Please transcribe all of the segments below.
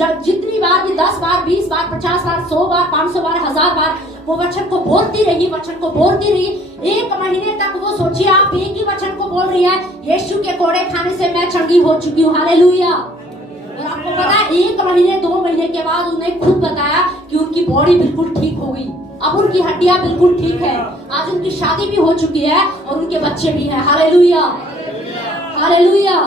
जितनी बार भी 10 बार 20 बार 50 बार 100 बार 500 बार 1000 बार वो वचन को बोलती रही, वचन को बोलती रही। 1 महीने तक वो सोचिए आप एक ही वचन को बोल रही है, यीशु के कोड़े खाने से मैं चंगी हो चुकी हूँ। हालेलुया। और आपको पता है 1 महीने 2 महीने के बाद उन्हें खुद बताया कि उनकी बॉडी बिल्कुल ठीक हो गई, अब उनकी हड्डियां बिल्कुल ठीक है, आज उनकी शादी भी हो चुकी है और उनके बच्चे भी हैं। Hallelujah, hallelujah.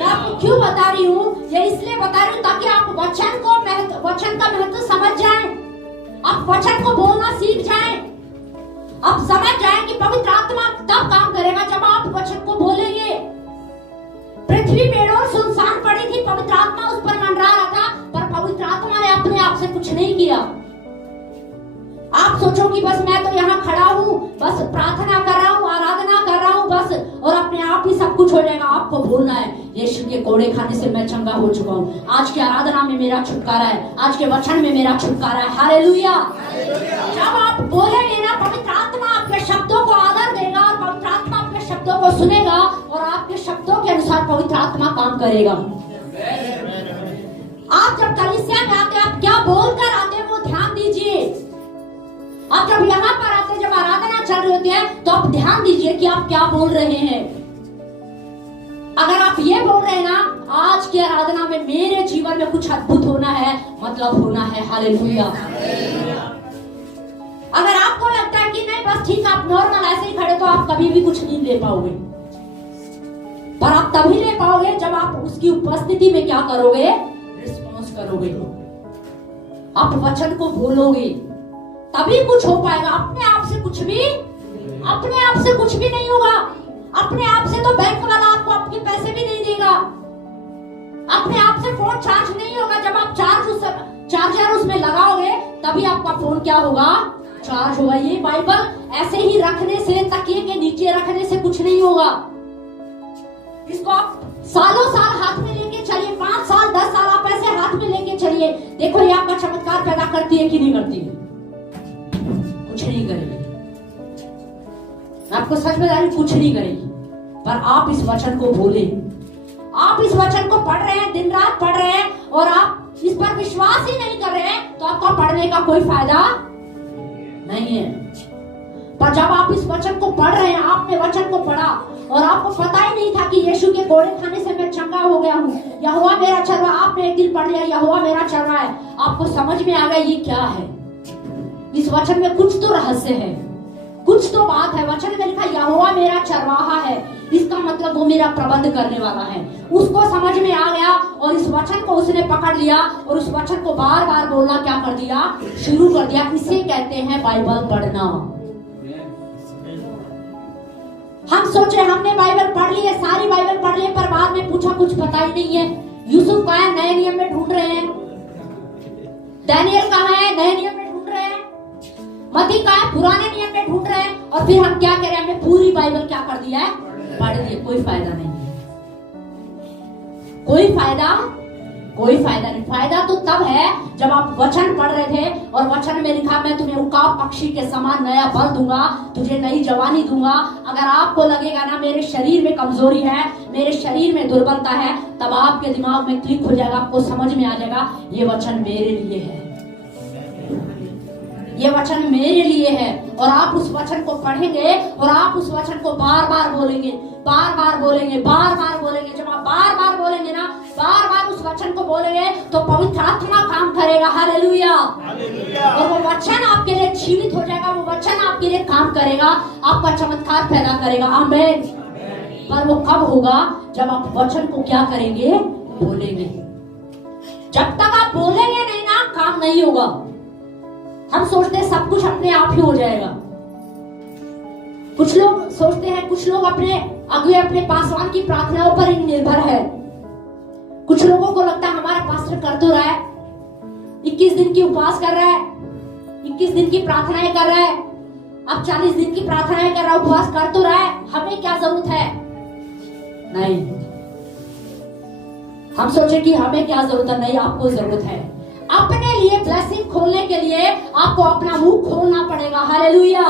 मैं आपको क्यों बता रही हूँ? ये इसलिए बता रही हूँ ताकि आप वचन का महत्व समझ जाएं, आप वचन को बोलना सीख जाएं, आप समझ जाएं कि पवित्र आत्मा तब काम करेगा जब आप वचन को बोलेंगे। पृथ्वी पेड़ों सुनसान पड़ी थी, पवित्र आत्मा उस पर मंडरा रहा था, पर पवित्र आत्मा ने अपने आप से कुछ नहीं किया। आप सोचो कि बस मैं तो यहाँ खड़ा हूँ, बस प्रार्थना कर रहा हूँ, आराधना कर रहा हूँ बस, और अपने आप ही सब कुछ हो जाएगा। आपको बोलना है यीशु के कोड़े खाने से मैं चंगा हो चुका हूँ, आज की आराधना में मेरा छुटकारा है, आज के वचन में मेरा छुटकारा है। हालेलुया। जब आप बोलेंगे ना, पवित्र आत्मा आपके शब्दों को आदर देगा और पवित्र आत्मा आपके शब्दों को सुनेगा और आपके शब्दों के अनुसार पवित्र आत्मा काम करेगा। आप जब कलीसिया में आते, आप क्या बोलकर आते वो ध्यान दीजिए। आप जब यहाँ पर आते, जब आराधना चल रही होती है, तो आप ध्यान दीजिए कि आप क्या बोल रहे हैं। अगर आप ये बोल रहे हैं ना, आज की आराधना में मेरे जीवन में कुछ अद्भुत होना है, मतलब होना है। हालेलुया। अगर आपको लगता है कि नहीं बस ठीक आप नॉर्मल ऐसे ही खड़े, तो आप कभी भी कुछ नहीं ले पाओगे। पर आप तभी ले पाओगे जब आप उसकी उपस्थिति में क्या करोगे, रिस्पॉन्स करोगे, आप वचन को बोलोगे, तभी कुछ हो पाएगा। अपने आप से कुछ भी नहीं होगा। अपने आप से तो बैंक वाला आपको आपके पैसे भी नहीं देगा। अपने आप से फोन चार्ज नहीं होगा। जब आप चार्जर उसमें लगाओगे तभी आपका फोन क्या होगा, चार्ज होगा। ये बाइबल ऐसे ही रखने से, तकिए के नीचे रखने से कुछ नहीं होगा। इसको आप सालों साल हाथ में लेके चलिए, 5 साल 10 साल आप ऐसे हाथ में लेके चलिए, देखो ये आपका चमत्कार पैदा करती है कि नहीं करती है। कुछ नहीं करेगी, आपको सच बता रही, कुछ नहीं करेगी। पर आप इस वचन को बोले, आप इस वचन को पढ़ रहे हैं, दिन रात पढ़ रहे हैं, और आप इस पर विश्वास ही नहीं कर रहे हैं, तो आपका पढ़ने का कोई फायदा नहीं है। पर जब आप इस वचन को पढ़ रहे हैं, आपने वचन को पढ़ा और आपको पता ही नहीं था कि यीशु के कोड़े खाने से मैं चंगा हो गया हूँ, यहोवा मेरा चल रहा, आपने एक दिन पढ़ लिया यहोवा मेरा चल रहा है, आपको समझ में आ गया ये क्या है। इस वचन में कुछ तो रहस्य है, कुछ तो बात है। वचन में लिखा यहोवा मेरा चरवाहा है, इसका मतलब वो मेरा प्रबंध करने वाला है। उसको समझ में आ गया और इस वचन को उसने पकड़ लिया और उस वचन को बार बार बोलना क्या कर दिया, शुरू कर दिया। इसे कहते हैं बाइबल पढ़ना। हम सोचे हमने बाइबल पढ़ ली है, सारी बाइबल पढ़ ली है, पर बाद में पूछा कुछ पता ही नहीं है। यूसुफ कहाँ है, नए नियम में ढूंढ रहे हैं। दानियल कहाँ है, नए नियम में ढूंढ रहे हैं। मती कहाँ है, पुराने नियम में ढूंढ रहे हैं। और फिर हम क्या करें, हमने पूरी बाइबल क्या कर दिया है, पढ़ ली। कोई फायदा नहीं, कोई फायदा नहीं। फायदा तो तब है जब आप वचन पढ़ रहे थे और वचन में लिखा मैं तुम्हें उकाब पक्षी के समान नया बल दूंगा, तुझे नई जवानी दूंगा। अगर आपको लगेगा ना मेरे शरीर में कमजोरी है, मेरे शरीर में दुर्बलता है, तब आपके दिमाग में क्लिक हो जाएगा, आपको समझ में आ जाएगा ये वचन मेरे लिए है, ये वचन मेरे लिए है। और आप उस वचन को पढ़ेंगे और आप उस वचन को बार बार बोलेंगे, बार बार बोलेंगे, बार बार बोलेंगे। जब आप बार बार बोलेंगे ना, बार बार उस वचन को बोलेंगे, तो पवित्र आत्मा काम करेगा। हालेलुया। और वो वचन आपके लिए जीवित हो जाएगा, वो वचन आपके लिए काम करेगा, आपका चमत्कार पैदा करेगा। आमीन। पर वो कब होगा, जब आप वचन को क्या करेंगे, बोलेंगे। जब तक आप बोलेंगे नहीं ना, काम नहीं होगा। हम सोचते हैं सब कुछ अपने आप ही हो जाएगा। कुछ लोग सोचते हैं, कुछ लोग अपने अगुए, अपने पासवान की प्रार्थनाओं पर ही निर्भर है। कुछ लोगों को लगता है हमारा पास्टर कर तो रहा है, 21 दिन की उपवास कर रहा है, 21 दिन की प्रार्थनाएं कर रहा है, अब 40 दिन की प्रार्थनाएं कर रहा है, उपवास कर तो रहा है, हमें क्या जरूरत है। नहीं, हम सोचे कि हमें क्या जरूरत है। नहीं, आपको जरूरत है। अपने लिए ब्लेसिंग खोलने के लिए आपको अपना मुंह खोलना पड़ेगा। हालेलुया।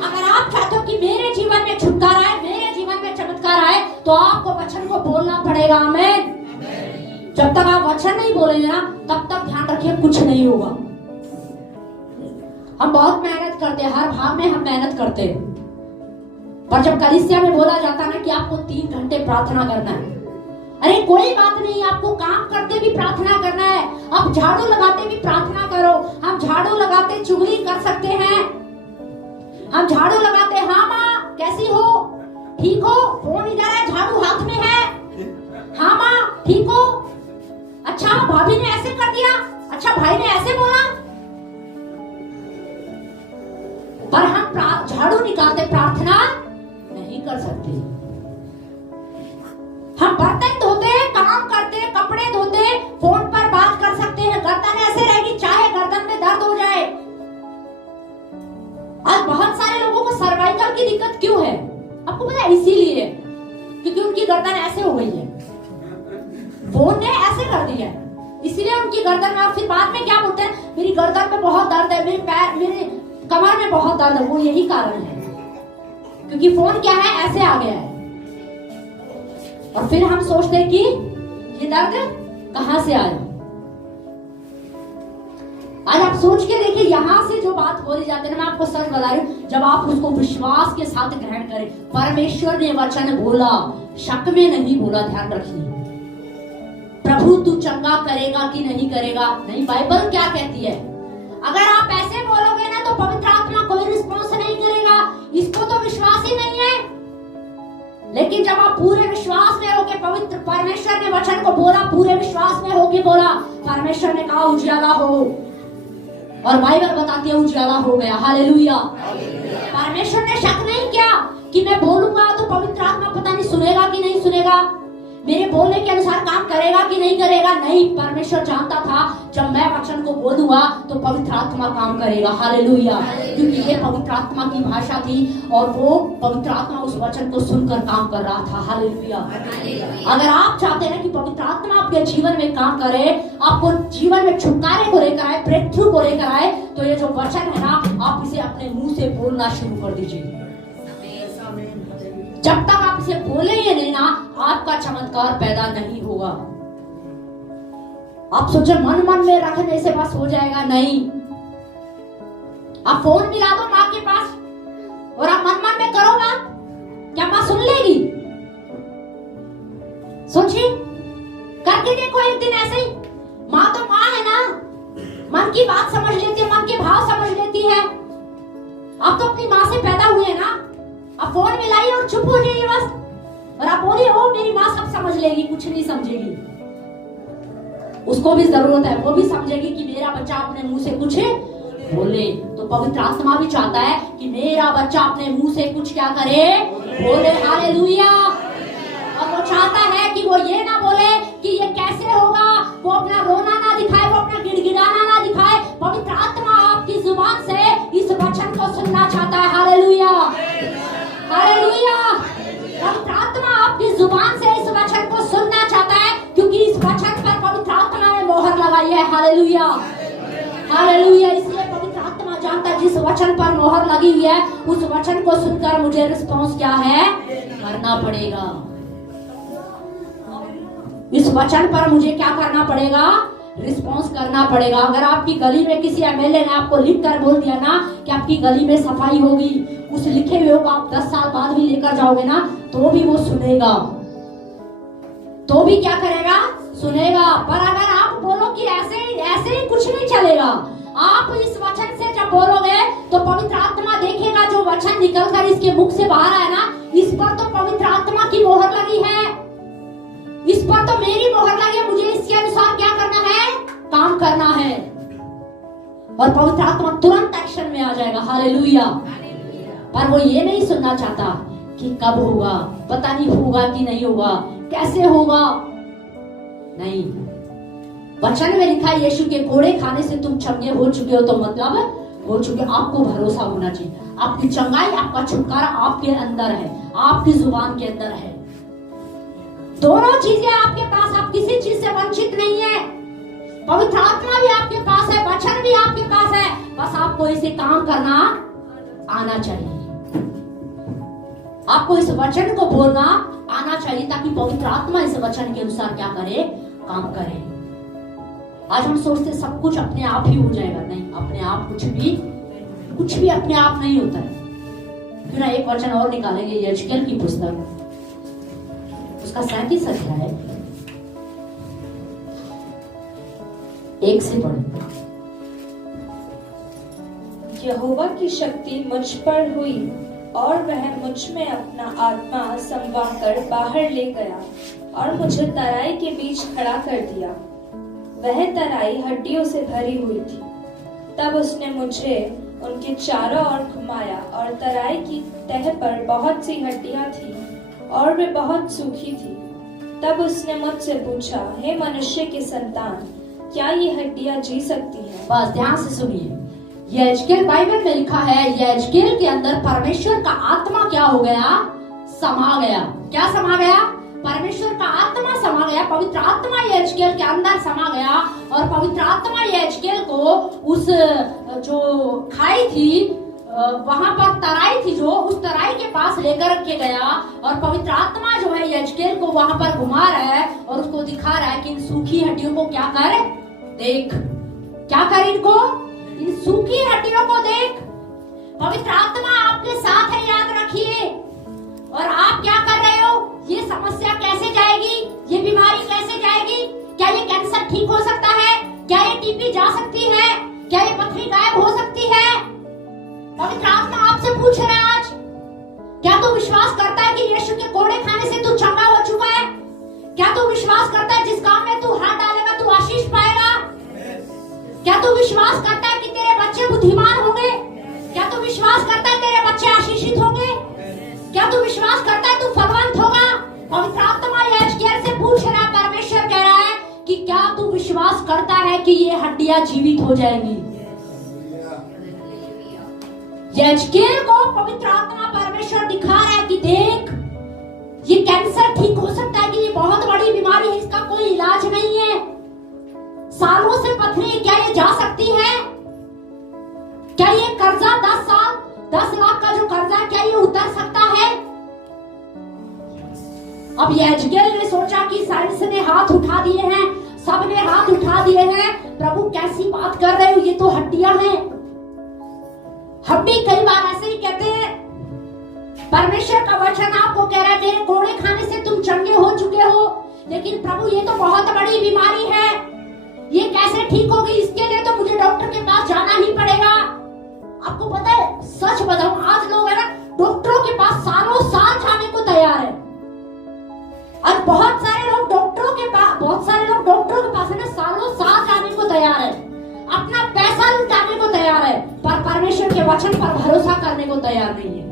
अगर आप चाहते हो कि मेरे जीवन में छुटकारा आए, मेरे जीवन में चमत्कार आए, तो आपको वचन को बोलना पड़ेगा। आमीन। जब तक आप वचन नहीं बोलेंगे ना, तब तक ध्यान रखिए कुछ नहीं होगा। हम बहुत मेहनत करते हैं, हर भाव में हम मेहनत करते हैं, पर जब कलीसिया में बोला जाता है ना कि आपको 3 घंटे प्रार्थना करना है, अरे कोई बात नहीं, आपको काम करते भी प्रार्थना करना है, आप झाड़ू लगाते भी प्रार्थना करो। हम झाड़ू लगाते चुगली कर सकते हैं, हम झाड़ू लगाते, हाँ माँ कैसी हो, ठीक हो, फोन इधर है, झाड़ू हाथ में है, हाँ माँ ठीक हो, अच्छा भाभी ने ऐसे कर दिया, अच्छा भाई ने ऐसे बोला, पर हम झाड़ू निकालते प्रार्थना नहीं कर सकते। हम बर्तन धोते, काम करते, कपड़े धोते, फोन पर बात कर सकते हैं, गर्दन ऐसे रहेगी चाहे गर्दन में दर्द हो जाए। आज बहुत सारे लोगों को सर्वाइकल की दिक्कत क्यों है? आपको पता है? इसीलिए क्योंकि उनकी गर्दन ऐसे हो गई है, फोन ने ऐसे कर दिया है, इसीलिए उनकी गर्दन में। फिर बाद में क्या बोलते हैं, मेरी गर्दन में बहुत दर्द है, मेरे पैर, मेरे कमर में बहुत दर्द है। वो यही कारण है क्योंकि फोन क्या है, ऐसे आ गया है। और फिर हम सोचते हैं कि ये दर्द कहां से आया। आज आप सोच के देखिए, यहां से जो बात बोली जाती है ना, मैं आपको सच बता रही हूं, जब आप उसको विश्वास के साथ ग्रहण करें, परमेश्वर ने वचन बोला, शक में नहीं बोला। ध्यान रखिए, प्रभु तू चंगा करेगा कि नहीं करेगा, नहीं, बाइबल क्या कहती है? अगर आप ऐसे बोलोगे ना तो पवित्र आत्मा कोई रिस्पॉन्स नहीं करेगा, इसको तो विश्वास ही नहीं है। लेकिन जब आप पूरे विश्वास में होके, पवित्र परमेश्वर ने वचन को बोला, पूरे विश्वास में होके बोला, परमेश्वर ने कहा उजियाला हो, और बाइबल बताती है उजियाला हो गया। हालेलुया। परमेश्वर ने शक नहीं किया कि मैं बोलूंगा तो पवित्र आत्मा पता नहीं सुनेगा कि नहीं सुनेगा, मेरे बोलने के अनुसार काम करेगा कि नहीं करेगा। नहीं, परमेश्वर जानता था जब मैं वचन को बोलूंगा तो पवित्र आत्मा काम करेगा। हालेलुया। क्योंकि ये पवित्र आत्मा की भाषा थी और वो पवित्र आत्मा उस वचन को सुनकर काम कर रहा था। हालेलुया। अगर आप चाहते हैं कि पवित्र आत्मा आपके जीवन में काम करे, आपको जीवन में छुटकारे को लेकर आए, ब्रेक थ्रू को लेकर आए, तो ये जो वचन है ना, आप इसे अपने मुंह से बोलना शुरू कर दीजिए। जब तक आप इसे बोलेंगे नहीं ना, आपका चमत्कार पैदा नहीं होगा। आप सोचे मन मन में रखने से बस हो जाएगा, नहीं। आप फोन मिला दो माँ के पास और आप मन मन में करो बात, क्या माँ सुन लेगी? सोचिए, करके देखो एक दिन ऐसे ही। माँ तो माँ है ना, मन की बात समझ लेती है, मन के भाव समझ लेती है। आप तो अपनी माँ से पैदा हुए ना, आप फोन मिलाइए और चुप हो जाइए बस, और आप बोलिए ओ मेरी माँ सब समझ लेगी, कुछ नहीं समझेगी। उसको भी जरूरत है, वो भी समझेगी कि मेरा बच्चा अपने मुंह से कुछ बोले। तो पवित्र आत्मा भी चाहता है कि मेरा बच्चा अपने मुंह से कुछ क्या करे, बोले। हालेलुया। और वो चाहता है कि वो ये ना बोले कि ये कैसे होगा, वो अपना रोना ना दिखाए, वो अपना गिड़गिड़ाना ना दिखाए। पवित्र आत्मा आपकी जुबान से इस वचन को सुनना चाहता है। Hallelujah, hallelujah. पवित्र आत्मा आपकी जुबान से इस वचन को सुनना चाहता है, क्योंकि इस वचन पर पवित्र आत्मा ने मोहर लगाई है। Hallelujah, hallelujah. इसलिए पवित्र आत्मा जानता है जिस वचन पर मोहर लगी हुई है, उस वचन को सुनकर मुझे रिस्पॉन्स क्या है, करना पड़ेगा। इस वचन पर मुझे क्या करना पड़ेगा, रिस्पॉन्स करना पड़ेगा। अगर आपकी गली में किसी एमएलए ने आपको लिख कर बोल दिया ना कि आपकी गली में सफाई होगी, उस लिखे हुए को आप 10 साल बाद भी लेकर जाओगे ना, तो भी वो सुनेगा, तो भी क्या करेगा, सुनेगा। पर अगर आप बोलो कि ऐसे ही कुछ नहीं चलेगा, आप इस वचन से जब बोलोगे तो पवित्र आत्मा देखेगा जो वचन निकलकर इसके मुख से बाहर आया ना, इस पर तो पवित्र आत्मा की मोहर लगी है, इस पर तो मेरी मोहर लगी है, मुझे इसके अनुसार क्या करना है, काम करना है। और पवित्र आत्मा तुरंत एक्शन में आ जाएगा। हालेलुया। पर वो ये नहीं सुनना चाहता कि कब होगा, पता नहीं होगा कि नहीं होगा, कैसे होगा, नहीं। वचन में लिखा है यीशु के कोड़े खाने से तुम चंगे हो चुके हो, तो मतलब हो चुके। आपको भरोसा होना चाहिए, आपकी चंगाई, आपका छुटकारा आपके अंदर है, आपकी जुबान के अंदर है। दोनों चीजें आपके पास, आप किसी चीज से वंचित नहीं है। पवित्र आत्मा भी आपके पास है, वचन भी आपके पास है, बस आपको इसे काम करना आना चाहिए। आपको इस वचन को बोलना आना चाहिए, ताकि पवित्र आत्मा इस वचन के अनुसार क्या करे, काम करे। आज हम सोचते सब कुछ अपने आप ही हो जाएगा, नहीं, अपने आप कुछ भी अपने आप नहीं होता है। क्यों ना एक वचन और निकालेंगे, यजकेल की पुस्तक उसका 37 अध्याय 1 से पढ़े। यहोवा की शक्ति मुझ पर हुई और वह मुझ में अपना आत्मा समवाकर बाहर ले गया और मुझे तराई के बीच खड़ा कर दिया। वह तराई हड्डियों से भरी हुई थी। तब उसने मुझे उनके चारों ओर घुमाया और तराई की तह पर बहुत सी हड्डियां थी और वे बहुत सूखी थी। तब उसने मुझसे पूछा, हे मनुष्य के संतान, क्या ये हड्डियां जी सकती हैं? बस ध्यान से सुनिए, यजकेल बाइबल में लिखा है, यजकेल के अंदर परमेश्वर का आत्मा क्या हो गया? समा गया। क्या समा गया? परमेश्वर का आत्मा समा गया। पवित्र आत्मा यजकेल के अंदर समा गया और पवित्र आत्मा यजकेल को उस जो खाई थी वहां पर तराई थी, जो उस तराई के पास लेकर के गया और पवित्र आत्मा जो है यजकेल को वहां पर घुमा रहा है और उसको दिखा रहा है कि इन सूखी हड्डियों को क्या कर, देख, क्या कर, इनको, इन सूखी हड्डियों को देख। पवित्र आत्मा आपके साथ है, याद रखिए। और आप क्या कर रहे हो? ये समस्या कैसे जाएगी? ये बीमारी कैसे जाएगी? क्या ये कैंसर ठीक हो सकता है? क्या ये टीबी जा सकती है? क्या ये पथरी गायब हो सकती है? पवित्र आत्मा आपसे पूछ रहा है आज, क्या तू विश्वास करता है कि यीशु के कोड़े खाने से तू चंगा हो चुका है? क्या तू विश्वास करता है जिस काम में तू हाथ डालेगा तू आशीष पाएगा? क्या तू विश्वास करता है कि तेरे बच्चे बुद्धिमान होंगे? क्या तू विश्वास करता है तेरे बच्चे आशीषित होंगे? क्या तू विश्वास करता है तू फलवंत होगा? पवित्र आत्मा यजकेल से पूछ रहा है, परमेश्वर कह रहा है कि क्या तू विश्वास करता है कि ये हड्डियां जीवित हो जाएंगी? यजकेल को पवित्र आत्मा परमेश्वर दिखा रहा है कि देख, ये कैंसर ठीक हो सकता है कि ये बहुत बड़ी बीमारी है, इसका कोई इलाज नहीं है। सालों से पथरी, क्या ये जा सकती है? क्या ये कर्जा 10 साल 10 लाख का जो कर्जा है, क्या ये उतर सकता है? अब यजकेल ने सोचा कि साइंस ने हाथ उठा दिए हैं, सबने हाथ उठा दिए हैं, प्रभु कैसी बात कर रहे हो, ये तो हड्डियां हैं। हम भी कई बार ऐसे ही कहते हैं। परमेश्वर का वचन आपको कह रहा है मेरे कोड़े खाने से तुम चंगे हो चुके हो, लेकिन प्रभु ये तो बहुत बड़ी बीमारी है, ये कैसे ठीक होगी? इसके लिए तो मुझे डॉक्टर के पास जाना ही पड़ेगा। आपको पता है, सच बताऊं, आज लोग है ना डॉक्टरों के पास सालों साल जाने को तैयार है। और बहुत सारे लोग डॉक्टरों के पास है ना सालों साल जाने को तैयार है, अपना पैसा लुटाने को तैयार है, पर परमेश्वर के वचन पर भरोसा करने को तैयार नहीं है।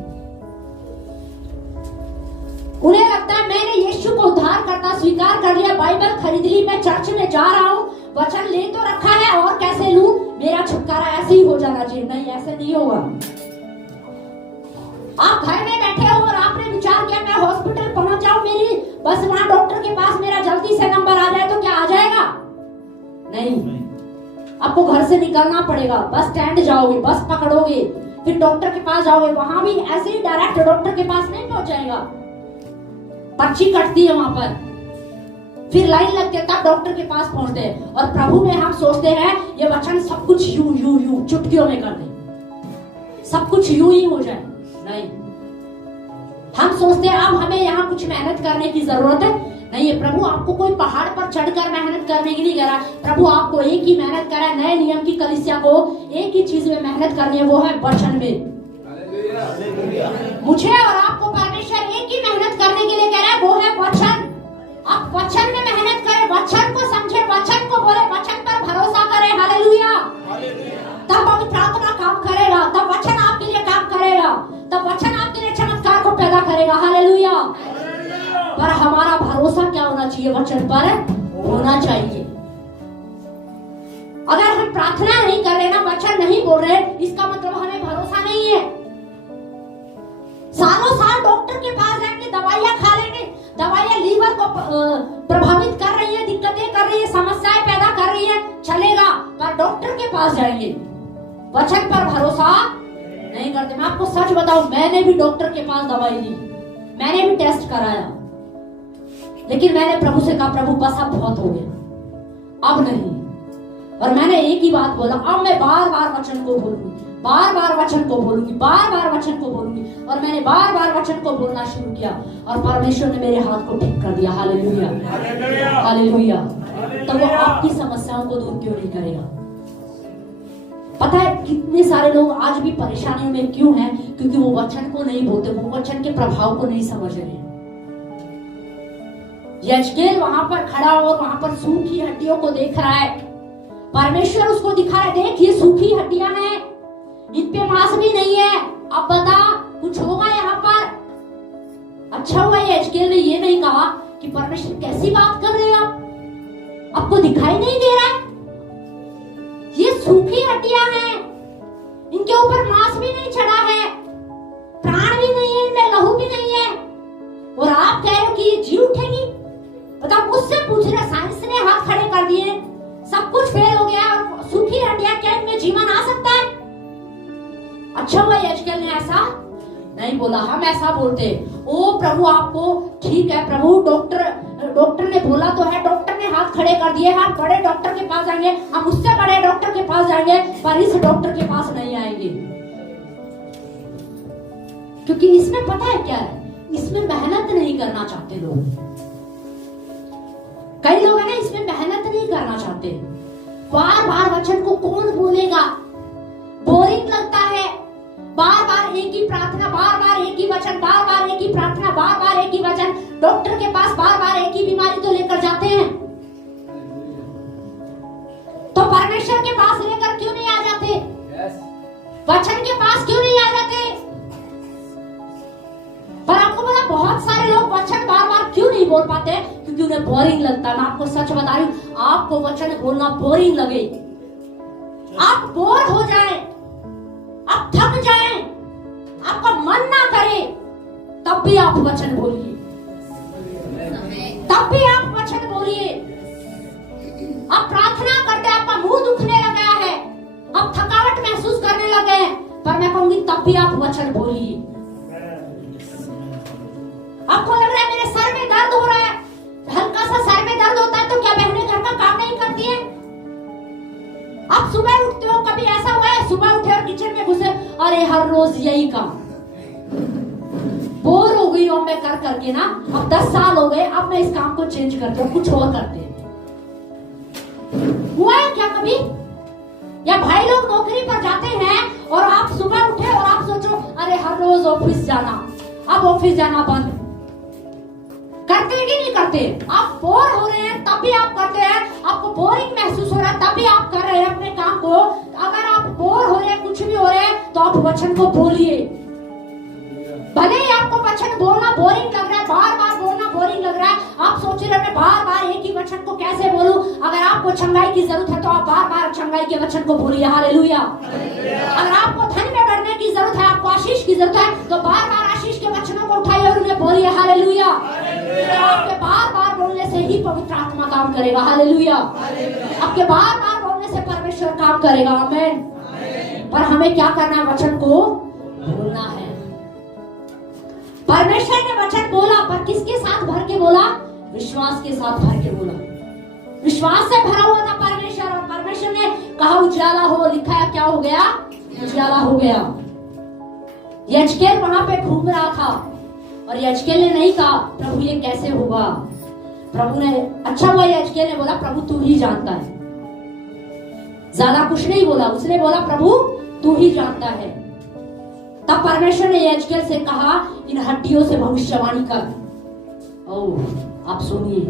उन्हें लगता है मैंने यीशु को उद्धारकर्ता स्वीकार कर लिया, बाइबल खरीद ली, मैं चर्च में जा रहा हूँ, वचन ले तो रखा है, और कैसे लूं? मेरा छुटकारा ऐसे ही हो जाना चाहिए। नहीं, ऐसे नहीं होगा। आप घर में बैठे हो और आपने विचार किया मैं हॉस्पिटल पहुंच जाऊं, मेरी बस वहां डॉक्टर के पास मेरा जल्दी से नंबर आ जाए, तो क्या आ जाएगा? नहीं, आपको घर से निकलना पड़ेगा, बस स्टैंड जाओगे, बस पकड़ोगे, फिर डॉक्टर के पास जाओगे, वहां भी ऐसे ही डायरेक्ट डॉक्टर के पास नहीं पहुंच जाएगा, पर्ची कटती है वहां पर, फिर लाइन लगती है, तब डॉक्टर के पास पहुंचते हैं। और प्रभु में हम सोचते हैं ये वचन सब कुछ यूं यूं यूं चुटकियों में कर दे, सब कुछ यूं ही हो जाए। नहीं, हम सोचते हैं अब हमें यहाँ कुछ मेहनत करने की जरूरत है। नहीं है, प्रभु आपको कोई पहाड़ पर चढ़कर मेहनत करने की नहीं कह रहा। प्रभु आपको एक ही मेहनत करा है, नए नियम की कलीसिया को एक ही चीज में मेहनत करनी है, वो है वचन में। मुझे और आपको परमेश्वर एक ही मेहनत करने के लिए कह रहा है, वो है वचन। आप वचन में मेहनत करें, वचन को समझे, वचन को बोले, वचन पर भरोसा करें। हालेलुया। तब पवित्र आत्मा काम करेगा, तब वचन आपके लिए काम करेगा, तब वचन आपके लिए चमत्कार को पैदा करेगा। हालेलुया। पर हमारा भरोसा क्या होना चाहिए? वचन पर होना चाहिए। अगर हम प्रार्थना नहीं कर रहे ना, वचन नहीं बोल रहे, इसका मतलब हमें भरोसा नहीं है। सालों साल डॉक्टर के पास जाएंगे, दवाइयां खा लेंगे, दवाइयां लीवर को प्रभावित कर रही है, दिक्कतें कर रही है, समस्याएं पैदा कर रही है, चलेगा, पर डॉक्टर के पास जाएंगे, वचन पर भरोसा नहीं करते। मैं आपको सच बताऊं, मैंने भी डॉक्टर के पास दवाई ली, मैंने भी टेस्ट कराया, लेकिन मैंने प्रभु से कहा, प्रभु बस अब बहुत हो गया, अब नहीं। और मैंने एक ही बात बोला, अब मैं बार बार वचन को बोलूंगी, बार बार वचन को बोलूंगी, बार बार वचन को बोलूंगी। और मैंने बार बार वचन को बोलना शुरू किया और परमेश्वर ने मेरे हाथ को ठीक कर दिया। Hallelujah, hallelujah. तो वो आपकी समस्याओं को दूर क्यों नहीं करेगा? पता है कितने सारे लोग आज भी परेशानियों में क्यों हैं? क्योंकि वो वचन को नहीं बोलते, वो वचन के प्रभाव को नहीं समझ रहे। यजकेल वहां पर खड़ा और वहां पर सूखी हड्डियों को देख रहा है। परमेश्वर उसको दिखा रहा है, देख ये सूखी हड्डियां हैं, इन पे मांस भी नहीं है, अब बता कुछ होगा यहाँ पर। अच्छा हुआ यजकेल ने ये नहीं कहा कि परमेश्वर कैसी बात कर रहे हो आप, आपको दिखाई नहीं दे रहा है? ये सूखी हड्डियां हैं, इनके ऊपर मांस भी नहीं चढ़ा है, प्राण भी नहीं है, इनमें लहू भी नहीं है, और आप कह रहे हो कि ये जी उठेगी? बताओ, मुझसे पूछ रहे, साइंस ने हाथ खड़े कर दिए, सब कुछ फेल हो गया और सूखी हड्डियां, क्या इनमें जीवन आ सकता है? अच्छा हुआ यजकेल ने ऐसा नहीं बोला। हम ऐसा बोलते, ओ प्रभु आपको ठीक है प्रभु, डॉक्टर ने बोला तो है, डॉक्टर ने हाथ खड़े कर दिए, हम बड़े डॉक्टर के पास जाएंगे, हम उससे बड़े डॉक्टर के पास जाएंगे, पर इस डॉक्टर के पास नहीं आएंगे। क्योंकि इसमें पता है क्या है, इसमें मेहनत नहीं करना चाहते लोग। कई लोग है ना, इसमें मेहनत नहीं करना चाहते। बार बार वचन को कौन बोलेगा? बोरिंग लगता है। बार बार एक ही प्रार्थना, बार बार एक ही वचन, बार बार एक ही प्रार्थना, बार बार एक ही वचन। डॉक्टर के पास बार बार एक ही बीमारी तो लेकर जाते हैं, तो परमेश्वर के पास लेकर क्यों नहीं आ जाते? वचन के पास क्यों नहीं आ जाते? पर आपको पता, बहुत सारे लोग वचन बार बार क्यों नहीं बोल पाते? क्योंकि उन्हें बोरिंग लगता है। मैं आपको सच बता रही हूँ, आपको वचन बोलना बोरिंग लगे, आप बोर हो जाए, आप थक जाए, आपका मन ना करे, तब भी आप वचन बोलिए, तब भी आप वचन बोलिए। आप प्रार्थना करते, आपका मुंह दुखने लगा है, आप थकावट महसूस करने लगे हैं, पर मैं कहूंगी तब भी आप वचन बोलिए। आपको लग रहा है मेरे सर में दर्द हो रहा है, हल्का सा सर में दर्द होता है, तो क्या बहनें घर का काम नहीं करती हैं? आप सुबह उठते हो, कभी ऐसा हुआ है सुबह उठे और किचन में घुसे, अरे हर रोज यही काम, बोर हो गई हूं मैं कर करके ना, अब 10 साल हो गए, अब मैं इस काम को चेंज करती हूँ, कुछ और करते हैं। हुआ है क्या कभी? या भाई लोग नौकरी पर जाते हैं और आप सुबह उठे और आप सोचो अरे हर रोज ऑफिस जाना, अब ऑफिस जाना बंद, करते कि नहीं करते? आप बोर हो रहे हैं तब भी आप करते हैं, आपको बोरिंग महसूस हो रहा है तब भी आप कर रहे हैं अपने काम को। अगर आप बोर हो रहे हैं, कुछ भी हो रहे हैं, तो आप वचन को बोलिए। भले ही आपको वचन बोलना बोरिंग लग रहा है, बार बार बोलना बोरिंग लग रहा है, आप सोच रहे हैं बार बार एक ही वचन को कैसे बोलूं। अगर आपको छंगाई की जरूरत है तो आप बार बार छंगाई के वचन को बोलिए। हालेलुया। अगर आपको धन में बढ़ने की जरूरत है, आपको आशीष की जरूरत है, तो बार बार आशीष के वचनों को उठाइए और उन्हें बोलिए। हालेलुया। आपके बार बार बोलने से ही पवित्र आत्मा काम करेगा। हालेलुया। आपके बार बार बोलने से परमेश्वर काम करेगा। आमीन। पर हमें क्या करना है? वचन को बोलना है। परमेश्वर ने वचन बोला, पर किसके साथ भर के बोला? विश्वास के साथ भर के बोला। विश्वास से भरा हुआ था परमेश्वर, और परमेश्वर ने कहा उजाला हो, लिखा है क्या हो गया? उजाला हो गया। यजकेल वहां पे घूम रहा था और यजकेल ने नहीं कहा प्रभु ये कैसे होगा। प्रभु ने, अच्छा हुआ यजकेल ने बोला प्रभु तू ही जानता है, ज्यादा कुछ नहीं बोला, उसने बोला प्रभु तू ही जानता है। तब परमेश्वर ने यजकेल से कहा इन हड्डियों से भविष्यवाणी कर। ओह आप सुनिए,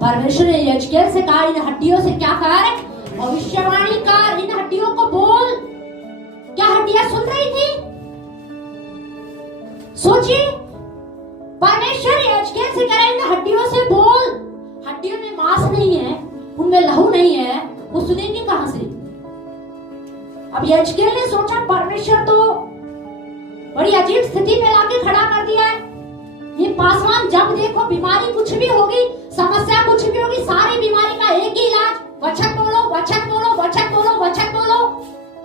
परमेश्वर ने यजकेल से कहा इन हड्डियों से क्या कर? भविष्यवाणी कर, इन हड्डियों को बोल। क्या हड्डियां सुन रही थी? सोचिए, परमेश्वर यजकेल से कह रहा है इन हड्डियों से बोल। हड्डियों में मांस नहीं है, उनमें लहू नहीं है, वो सुनेंगे कहां से? अब यजकेल ने सोचा परमेश्वर तो बड़ी अजीब स्थिति में लाके खड़ा कर दिया है। ये पासवान जब देखो बीमारी कुछ भी होगी, समस्या कुछ भी होगी, सारी बीमारी का एक ही इलाज, वचन बोलो, वचन बोलो, वचन बोलो, वचन बोलो,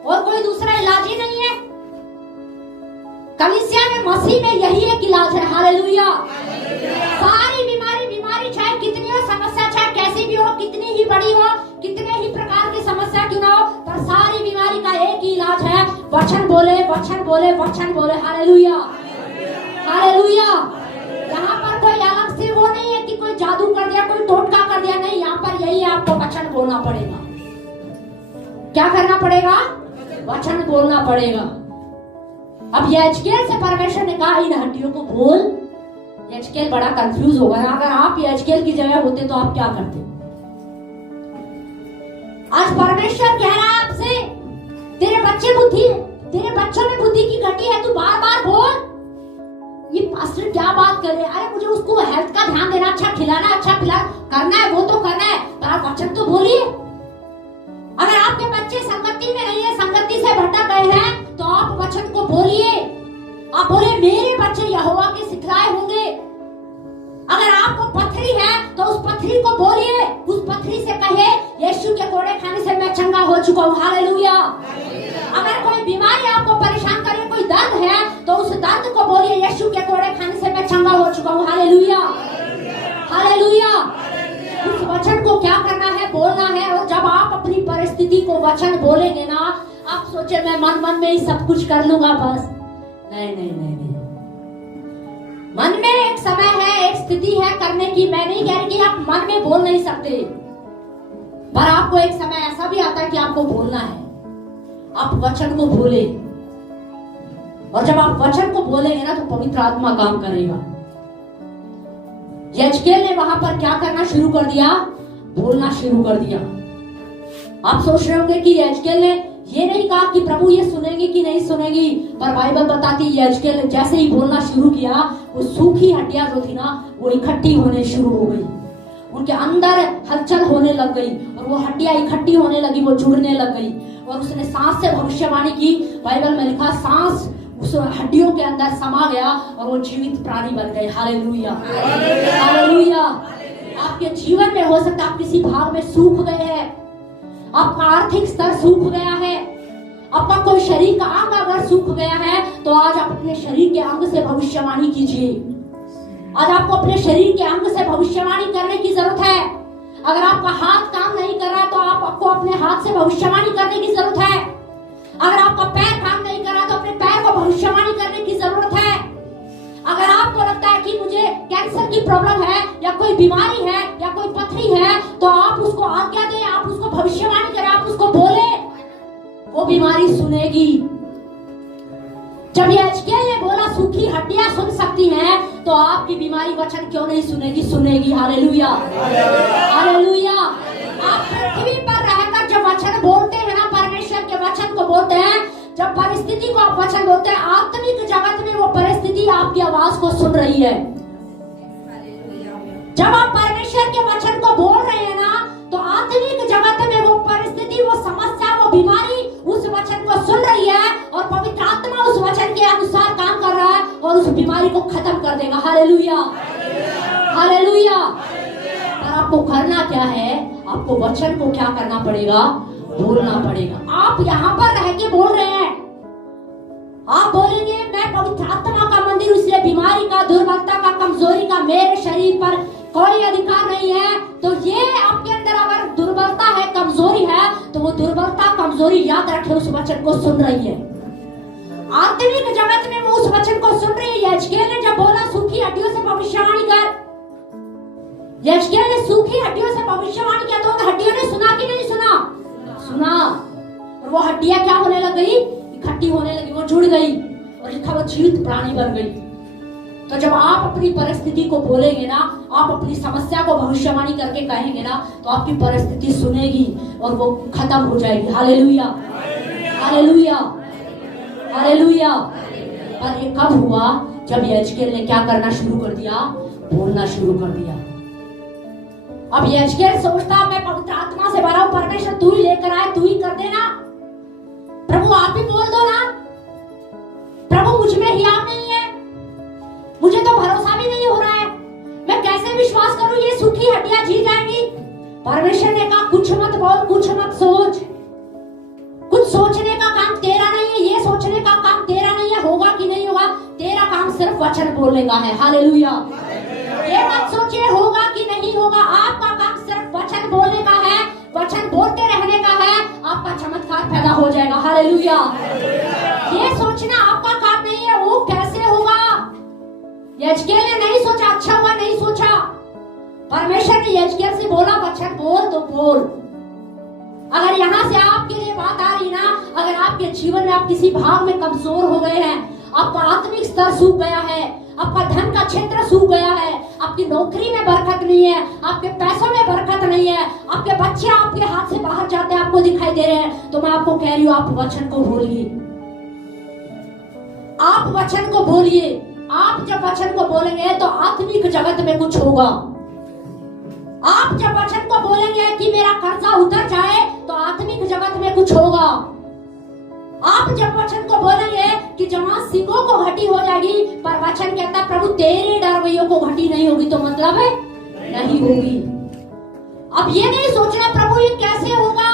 और कोई दूसरा इलाज ही नहीं है। कलीसिया में मसीह में यही एक इलाज है। हालेलुया। सारी बीमारी चाहे कितनी हो, समस्या चाहे कैसी भी हो, कितनी ही बड़ी वचन बोले, वचन बोले, वचन बोले। Hallelujah, hallelujah. यहाँ पर कोई अलग से वो नहीं है कि कोई जादू कर दिया, कोई टोटका कर दिया, नहीं। यहाँ पर यही आपको वचन बोलना पड़ेगा। क्या करना पड़ेगा? वचन बोलना पड़ेगा। अब यहेजकेल से परमेश्वर ने कहा इन हड्डियों को बोल। यहेजकेल बड़ा कंफ्यूज होगा। अगर आप यहेजकेल की जगह होते तो आप क्या करते? आज परमेश्वर कह रहा है आपसे, तेरे बच्चों में बुद्धि की घटी है, तू बार बार बोल। ये पास्टर क्या बात कर रहे हैं? अरे मुझे उसको हेल्थ का ध्यान देना, अच्छा खिलाना, अच्छा करना है, वो तो करना है, पर आप वचन तो बोलिए। अगर आपके बच्चे संगति में नहीं है, संगति से भटक गए हैं, तो आप वचन को बोलिए। आप बोले मेरे बच्चे यहोवा के सिखलाए होंगे। अगर आपको पथरी है तो उस पथरी को बोलिए, उस पथरी से कहे यीशु के कोड़े खाने से मैं चंगा हो चुका हूँ। हालेलुया। अगर कोई बीमारी आपको परेशान करे, कोई दर्द है, तो उस दर्द को बोलिए यीशु के कोड़े खाने से मैं चंगा हो चुका हूँ। Hallelujah, hallelujah. उस वचन को क्या करना है? बोलना है। और जब आप अपनी परिस्थिति को वचन बोलेंगे ना, आप सोचे मैं मन मन में ही सब कुछ कर लूंगा बस। नहीं नहीं नहीं नहीं। मन में एक समय है, एक स्थिति है करने की। मैं नहीं कह रही कि आप मन में बोल नहीं सकते, पर आपको एक समय ऐसा भी आता है कि आपको बोलना है। आप वचन को बोले, और जब आप वचन को बोलेंगे ना, तो पवित्र आत्मा काम करेगा। यहेजकेल ने वहां पर क्या करना शुरू कर दिया? बोलना शुरू कर दिया। आप सोच रहे होंगे कि यहेजकेल ने ये नहीं कहा कि प्रभु ये सुनेगी कि नहीं सुनेगी, पर बाइबल बताती है यहेजकेल ने जैसे ही बोलना शुरू किया, वो सूखी हड्डियां जो थी ना, वो इकट्ठी होने शुरू हो गई। उनके अंदर हलचल होने लग गई, और वो हड्डियां इकट्ठी होने लगी, वो जुड़ने लग गई। और उसने सांस से भविष्यवाणी की। बाइबल में लिखा सांस उस हड्डियों के अंदर समा गया और वो जीवित प्राणी बन गए। Hallelujah, hallelujah. आपके जीवन में हो सकता है आप किसी भाग में सूख गए हैं, आपका आर्थिक स्तर सूख गया है, आपका कोई शरीर का अंग अगर सूख गया है, तो आज आप अपने शरीर के अंग से भविष्यवाणी कीजिए। आज आपको अपने शरीर के अंग से भविष्यवाणी करने की जरूरत है। अगर आपका हाथ काम नहीं कर रहा, तो आपको अपने हाथ से भविष्यवाणी करने की जरूरत है। अगर आपका पैर काम नहीं कर रहा, तो अपने पैर को भविष्यवाणी करने की जरूरत है। अगर आपको लगता है कि मुझे कैंसर की प्रॉब्लम है, या कोई बीमारी है, या कोई पथरी है, तो आप उसको आज्ञा दें, आप उसको भविष्यवाणी करें, आप उसको बोले, वो बीमारी सुनेगी। जब यहेजकेल ने बोला सूखी हड्डियां सुन सकती हैं, तो आपकी बीमारी वचन क्यों नहीं सुनेगी? सुनेगी। Hallelujah, hallelujah. आप पृथ्वी पर रहकर जब वचन बोलते हैं ना, परमेश्वर के वचन को बोलते हैं, जब परिस्थिति को आप वचन बोलते हैं, आत्मिक जगत में वो परिस्थिति आपकी आवाज को सुन रही है। जब आप परमेश्वर के वचन को बोल रहे हैं ना, तो आत्मिक जगत में वो परिस्थिति, वो समस्या, वो बीमारी उस वचन को सुन रही है, और पवित्र आत्मा उस वचन के अनुसार काम कर रहा है और उस बीमारी को खत्म कर देगा। Hallelujah, hallelujah. पर आपको करना क्या है? आपको वचन को क्या करना पड़ेगा? बोलना पड़ेगा। आप यहाँ पर रह के बोल रहे हैं, आप बोलेंगे मैं पवित्र आत्मा का मंदिर, इसलिए बीमारी का, दुर्बलता का, कमजोरी का मेरे शरीर पर कोई अधिकार नहीं है। तो ये आपके अंदर अगर दुर्बलता है, कमजोरी है, तो वो दुर्बलता, कमजोरी याद रखे उस वचन को सुन रही है। आत्मिक जगत में वो उस वचन को सुन रही है। यहेजकेल ने जब बोला सूखी हड्डियों से भविष्यवाणी कर, यहेजकेल ने सूखी हड्डियों से भविष्यवाणी किया, तो हड्डियों ने सुना कि नहीं सुना? सुना। और वो हड्डियां क्या होने लग गई? इकट्ठी होने लगी, वो जुड़ गई, और लिखा वो जीवित प्राणी बन गई। तो जब आप अपनी परिस्थिति को बोलेंगे ना, आप अपनी समस्या को भविष्यवाणी करके कहेंगे ना, तो आपकी परिस्थिति सुनेगी और वो खत्म हो जाएगी। Hallelujah, hallelujah, hallelujah. पर ये कब हुआ? जब यहेजकेल ने क्या करना शुरू कर दिया? बोलना शुरू कर दिया। अब यहेजकेल सोचता मैं पवित्र आत्मा से भरा हूं, परमेश्वर तू ही लेकर आए, तू ही कर देना, प्रभु आप ही बोल दो ना, प्रभु मुझ में हियाव नहीं है, मुझे तो भरोसा भी नहीं हो रहा है, मैं कैसे विश्वास करूं ये सूखी हड्डियां जी जाएंगी? परमेश्वर ने कहा कुछ मत बोल, कुछ मत सोच, कुछ सोचने का काम तेरा नहीं है, ये सोचने का काम तेरा नहीं है होगा कि नहीं होगा, तेरा काम सिर्फ वचन बोलने का है। हालेलुया। ये मत सोचिए होगा कि नहीं होगा, आपका काम सिर्फ वचन बोलने का है, वचन बोलते रहने का है, आपका चमत्कार पैदा हो जाएगा। हालेलुया, ये सोचना आपका काम नहीं है, वो कैसे होगा। यजकेल ने नहीं सोचा, अच्छा हुआ नहीं सोचा। परमेश्वर ने यजकेल से बोला वचन बोल तो बोल। अगर यहाँ से आपके लिए बात आ रही ना, अगर आपके जीवन में आप किसी भाग में कमजोर हो गए हैं, आपका आत्मिक स्तर सूख गया है, आपका धन का क्षेत्र सूख गया है, आपकी नौकरी में बरकत नहीं है, आपके पैसों में बरकत नहीं है, आपके बच्चे आपके हाथ से बाहर जाते हैं, आपको दिखाई दे रहे हैं, तो मैं आपको कह रही हूँ आप वचन को बोलिए। आप वचन को बोलिए। आप जब वचन को बोलेंगे तो आत्मिक जगत में कुछ होगा। आप जब वचन को बोलेंगे कि मेरा कर्जा उतर जाए तो आत्मिक जगत में कुछ होगा। आप जब वचन को बोलेंगे कि जहां सिंगों को घटी हो जाएगी, पर वचन कहता है प्रभु तेरे डरवैयों को घटी नहीं होगी, तो मतलब है नहीं होगी। अब ये नहीं सोचना प्रभु ये कैसे होगा,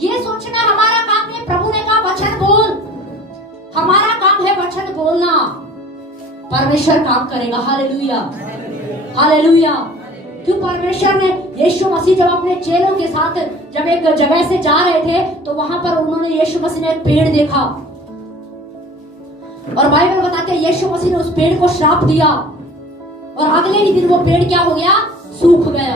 ये सोचना हमारा काम है। प्रभु ने कहा वचन बोल, हमारा काम है वचन बोलना, परमेश्वर काम करेगा। Hallelujah, hallelujah. क्यों परमेश्वर ने, यीशु मसीह जब अपने चेलों के साथ जब एक जगह से जा रहे थे, तो वहां पर उन्होंने, यीशु मसीह ने एक पेड़ देखा, और बाइबल बताते हैं यीशु मसीह ने उस पेड़ को श्राप दिया, और अगले ही दिन वो पेड़ क्या हो गया, सूख गया।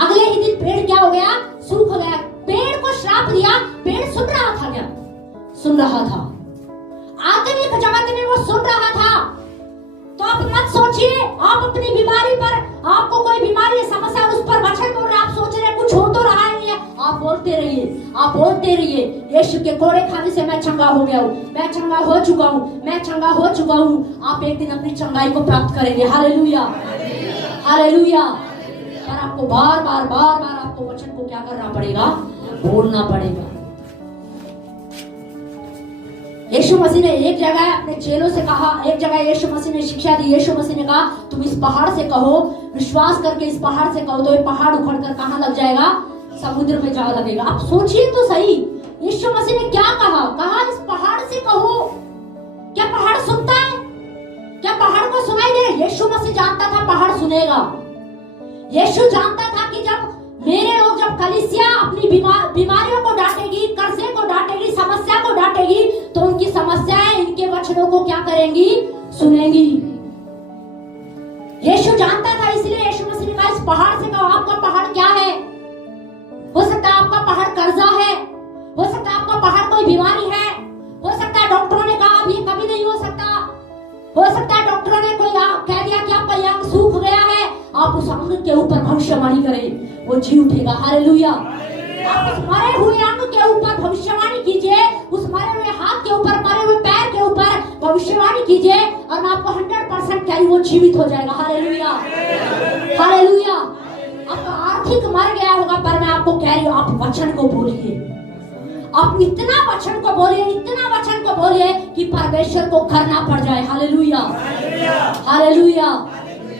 अगले ही दिन पेड़ क्या हो गया, सूख गया। पेड़ को श्राप दिया, पेड़ सुन रहा था क्या, सुन रहा था। आत्मिक जगत में वो सुन रहा था। तो आप मत सोचिए आप अपनी बीमारी पर, आपको कोई बीमारी है, समस्या, उस पर वचन बोल रहे, आप सोच रहे कुछ हो तो रहा है, आप बोलते रहिए, आप बोलते रहिए। यीशु के कोड़े खाने से मैं चंगा हो गया हूँ, मैं चंगा हो चुका हूँ, मैं चंगा हो चुका हूँ। आप एक दिन अपनी चंगाई को प्राप्त करेंगे। Hallelujah, hallelujah. पर आपको बार बार आपको वचन को क्या करना पड़ेगा, बोलना पड़ेगा। यीशु मसीह ने एक जगह अपने चेलों से कहा, एक जगह यीशु मसीह ने शिक्षा दी। यीशु मसीह ने कहा तुम इस पहाड़ से कहो, विश्वास करके इस पहाड़ से कहो, तो ये पहाड़ उखड़कर कहाँ लग जाएगा, समुद्र में जा लगेगा। आप सोचिए तो सही, यीशु मसीह ने क्या कहा, कहा इस पहाड़ से कहो। क्या पहाड़ सुनता है, क्या पहाड़ को सुनाई दे? यीशु मसीह जानता था पहाड़ सुनेगा। यीशु जानता था कि जब मेरे लोग, जब कलीसिया अपनी बीमारियों को डांटेगी, कर्जे को डांटेगी, समस्या को डांटेगी, तो उनकी समस्याएं इनके वचनों को क्या करेंगी, सुनेंगी। यीशु जानता था, इसलिए यीशु मसीह ने कहा इस पहाड़ से कहो। आपका पहाड़ क्या है? हो सकता है आपका पहाड़ कर्जा है, हो सकता है आपका पहाड़ कोई बीमारी है, हो सकता है डॉक्टरों ने कहा अब ये कभी नहीं हो सकता, हो सकता है डॉक्टरों ने कोई कह दिया कि आपका ये अंग सूख गया है। आप उस अंग के ऊपर भविष्यवाणी करें, वो जी उठेगा। हालेलुया। आप उस मरे हुए अंग के ऊपर भविष्यवाणी कीजिए, उस मरे हुए हाथ के ऊपर, मरे हुए पैर के ऊपर भविष्यवाणी कीजिए, और मैं आपको 100% कह रही वो जीवित हो जाएगा। Hallelujah, hallelujah. आपका आर्थिक मर गया होगा, पर मैं आपको कह रही हूँ आप वचन को बोलिए। आप इतना वचन को बोलिए, इतना वचन को बोलिए कि परमेश्वर को करना पड़ जाए। Hallelujah, hallelujah.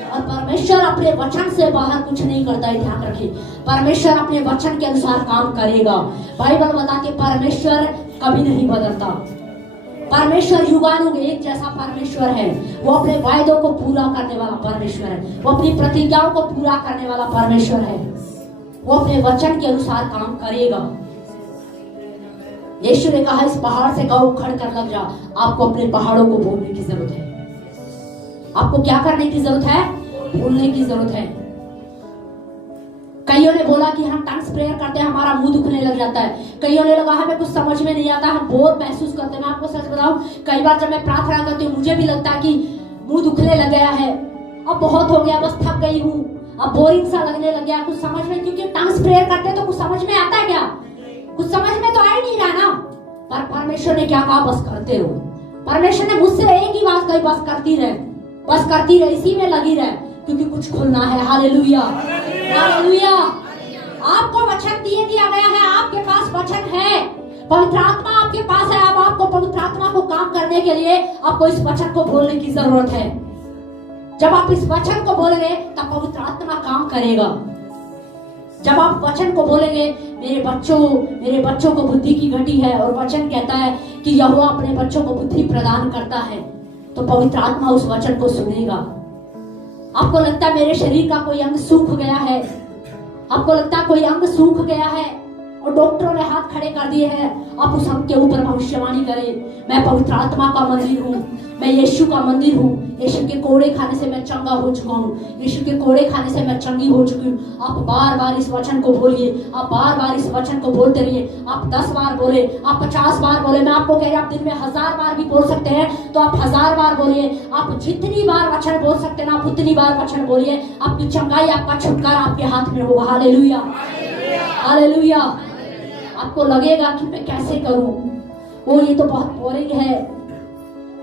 और परमेश्वर अपने वचन से बाहर कुछ नहीं करता है, ध्यान रखिए। परमेश्वर अपने वचन के अनुसार काम करेगा। बाइबल बताती है परमेश्वर कभी नहीं बदलता। परमेश्वर युगानुग एक जैसा परमेश्वर है। वो अपने वायदों को पूरा करने वाला परमेश्वर है, वो अपनी प्रतिज्ञाओं को पूरा करने वाला परमेश्वर है। वो अपने वचन के अनुसार काम करेगा। यीशु ने कहा इस पहाड़ से कहो उखड़ कर लग जा। आपको अपने पहाड़ों को बोलने की जरूरत है। आपको क्या करने की जरूरत है? बोलने की जरूरत है। कईयों ने बोला कि हम टंग्स प्रेयर करते हैं, हमारा मुंह दुखने लग जाता है। कईयों ने लगा हमें कुछ समझ में नहीं आता, हम बोर महसूस करते हैं। मैं आपको सच बताऊं, कई बार जब मैं प्रार्थना करती हूँ मुझे भी लगता है कि मुंह दुखने लग गया है, अब बहुत हो गया, बस थक गई हूँ, अब बोरिंग सा लगने लग गया, कुछ समझ में, क्योंकि टंग्स प्रेयर करते हैं तो कुछ समझ में आता है क्या? कुछ समझ में तो आ ही नहीं रहा ना। पर परमेश्वर ने क्या कहा? बस करते रहो। परमेश्वर ने मुझसे एक ही बात कही, बस करती रहे, बस करती रहे, इसी में लगी रहे, क्योंकि कुछ खुलना है। Hallelujah, hallelujah. आपको वचन दिया गया है, आपके पास वचन है, पवित्र आत्मा आपके पास है। अब आपको पवित्र आत्मा को काम करने के लिए आपको इस वचन को बोलने की जरूरत है। जब आप इस वचन को बोलेंगे तब पवित्र आत्मा काम करेगा। जब आप वचन को बोलेंगे, मेरे बच्चों को बुद्धि की घटी है, और वचन कहता है कि यहोवा अपने बच्चों को बुद्धि प्रदान करता है, तो पवित्र आत्मा उस वचन को सुनेगा। आपको लगता है मेरे शरीर का कोई अंग सूख गया है, आपको लगता है कोई अंग सूख गया है, और डॉक्टरों ने हाथ खड़े कर दिए हैं, आप उस सबके ऊपर भविष्यवाणी करें, मैं पवित्र आत्मा का मंदिर हूँ, मैं यीशु का मंदिर हूँ, यीशु के कोड़े खाने से मैं चंगा हो चुका हूँ, यीशु के कोड़े खाने से मैं चंगी हो चुकी हूँ। आप बार बार इस वचन को बोलिए, आप बार बार इस वचन को बोलते रहिए। आप 10 बार बोले, आप 50 बार बोले, मैं आपको कह रही हूँ आप दिन में 1000 बार भी बोल सकते हैं तो आप 1000 बार बोलिए। आप जितनी बार वचन बोल सकते हैं आप उतनी बार वचन बोलिए। आपकी चंगाई, आपका छुटकारा आपके हाथ में होगा। Hallelujah, hallelujah. आपको लगेगा कि मैं कैसे करूं, वो ये तो बहुत बोरिंग है,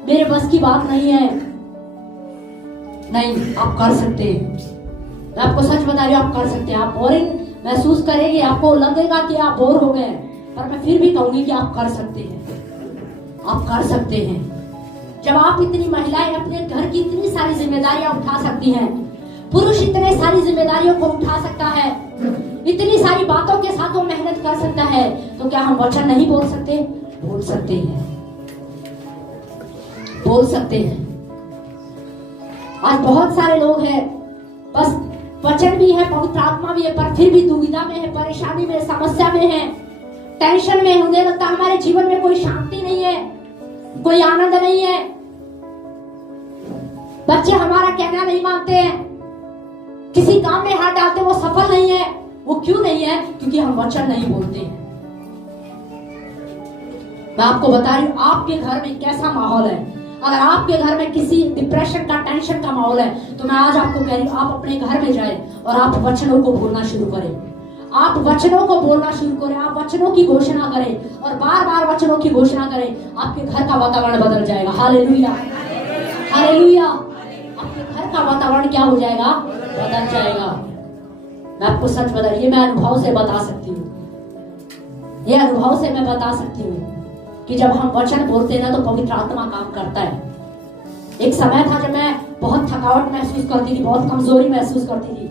मेरे बस की बात नहीं है। नहीं, आप कर सकते हैं। मैं आपको सच बता रही हूँ, आप कर सकते हैं। आप बोरिंग महसूस करेंगे, आपको लगेगा कि आप बोर हो गए, पर मैं फिर भी कहूंगी कि आप कर सकते हैं, आप कर सकते हैं। जब आप इतनी महिलाएं अपने घर की इतनी सारी जिम्मेदारियां उठा सकती हैं, पुरुष इतने सारी जिम्मेदारियों को उठा सकता है, इतनी सारी बातों के साथ वो मेहनत कर सकता है, तो क्या हम वचन नहीं बोल सकते? बोल सकते हैं, बोल सकते हैं। आज बहुत सारे लोग हैं, बस वचन भी है, पवित्र आत्मा भी है, पर फिर भी दुविधा में है, परेशानी में, समस्या में है, टेंशन में। उन्हें लगता है हमारे जीवन में कोई शांति नहीं है, कोई आनंद नहीं है, बच्चे हमारा कहना नहीं मानते हैं, किसी काम में हाथ डालते वो सफल नहीं है। वो क्यों नहीं है? क्योंकि हम वचन नहीं बोलते हैं। मैं आपको बता रही हूं, आपके घर में कैसा माहौल है। अगर आपके घर में किसी डिप्रेशन का, टेंशन का माहौल है, तो मैं आज आपको कह रही हूं, आप अपने घर में जाए और आप वचनों को बोलना शुरू करें। आप वचनों को बोलना शुरू करें, आप वचनों की घोषणा करें और बार बार वचनों की घोषणा करें। आपके घर का वातावरण बदल जाएगा। Hallelujah, hallelujah. आपके घर का वातावरण क्या हो जाएगा? बदल जाएगा। मैं आपको सच बता, ये मैं अनुभव से बता सकती हूँ, ये अनुभव से मैं बता सकती हूँ कि जब हम वचन बोलते हैं ना तो पवित्र आत्मा काम करता है। एक समय था जब मैं बहुत थकावट महसूस करती थी, बहुत कमजोरी महसूस करती थी,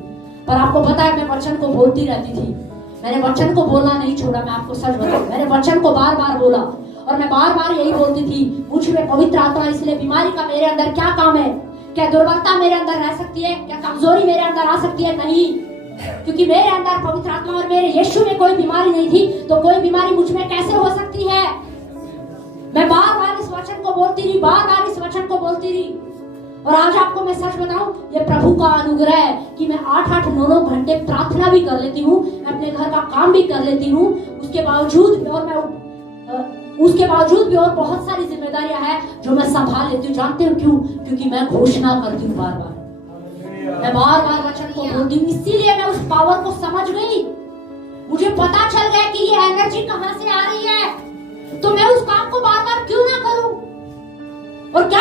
पर आपको पता है मैं वचन को बोलती रहती थी। मैंने वचन को बोलना नहीं छोड़ा। मैं आपको सच बताऊं, मैंने वचन को बार बार बोला और मैं बार बार यही बोलती थी, मुझ में पवित्र आत्मा, इसलिए बीमारी का मेरे अंदर क्या काम है? क्या दुर्बलता मेरे अंदर रह सकती है? क्या कमजोरी मेरे अंदर आ सकती है? नहीं, क्योंकि मेरे अंदर पवित्र आत्मा और मेरे यीशु में कोई बीमारी नहीं थी, तो कोई बीमारी मुझ में कैसे हो सकती है? मैं बार बार इस वचन को बोलती रही, बार बार इस वचन को बोलती रही। और आज आपको मैं सच बताऊं, ये प्रभु का अनुग्रह है कि मैं 8-8, 9-9 घंटे प्रार्थना भी कर लेती हूँ, मैं अपने घर का काम भी कर लेती हूँ, उसके बावजूद भी और बहुत सारी जिम्मेदारियां हैं जो मैं संभाल लेती हूँ। जानते हो क्यों? क्योंकि मैं घोषणा करती हूँ बार बार, मैं बार बार वचन को बोलती हूँ। इसीलिए मैं उस पावर को समझ गई, मुझे पता चल गया कि ये एनर्जी कहां से आ रही है, तो मैं उस काम को बार बार क्यों ना करूं। और क्या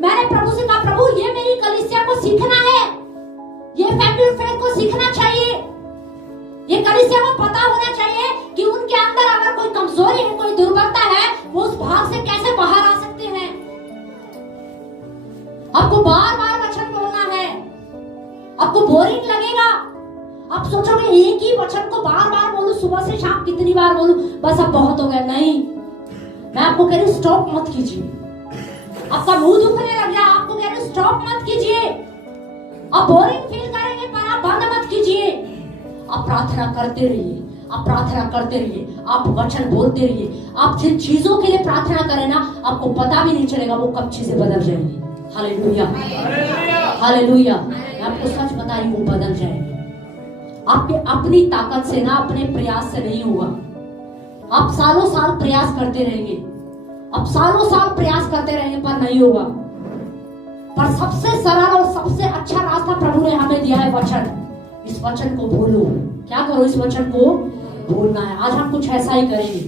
मैंने प्रभु से कहा, प्रभु ये मेरी कलीसिया को सीखना है, ये फैमिली फेथ को सीखना चाहिए, ये कलीसिया को पता होना चाहिए कि उनके अंदर अगर कोई कमजोरी है, कोई दुर्बलता है, वो उस भाग से कैसे बाहर आ सकते हैं। आपको बार बार वचन बोलना है। आपको बोरिंग लगेगा, आप सोचोगे एक ही वचन को बार बार बोलूं, सुबह से शाम कितनी बार बोलूं, बस अब बहुत हो गया। नहीं, मैं आपको कह रही हूं स्टॉप मत कीजिए। आपका मुंह दुखने लग जाए, आपको कह रही हूं स्टॉप मत कीजिए। आप बोरिंग फील करेंगे पर आप बंद मत कीजिए। आप प्रार्थना करते रहिए, आप प्रार्थना करते रहिए, आप वचन बोलते रहिए। आप जिन चीजों के लिए प्रार्थना करें ना, आपको पता भी नहीं चलेगा वो कब चीजें बदल जाएंगी। Hallelujah, hallelujah. मैं आपको सच बता रही हूँ, वो बदल जाएंगे। आपके अपनी ताकत से ना, अपने प्रयास से नहीं होगा। आप सालों साल प्रयास करते रहेंगे, आप सालों साल प्रयास करते रहेंगे, पर नहीं होगा। पर सबसे सरल और सबसे अच्छा रास्ता प्रभु ने हमें दिया है वचन। इस वचन को बोलो। क्या करो? इस वचन को बोलना है। आज हम कुछ ऐसा ही करेंगे।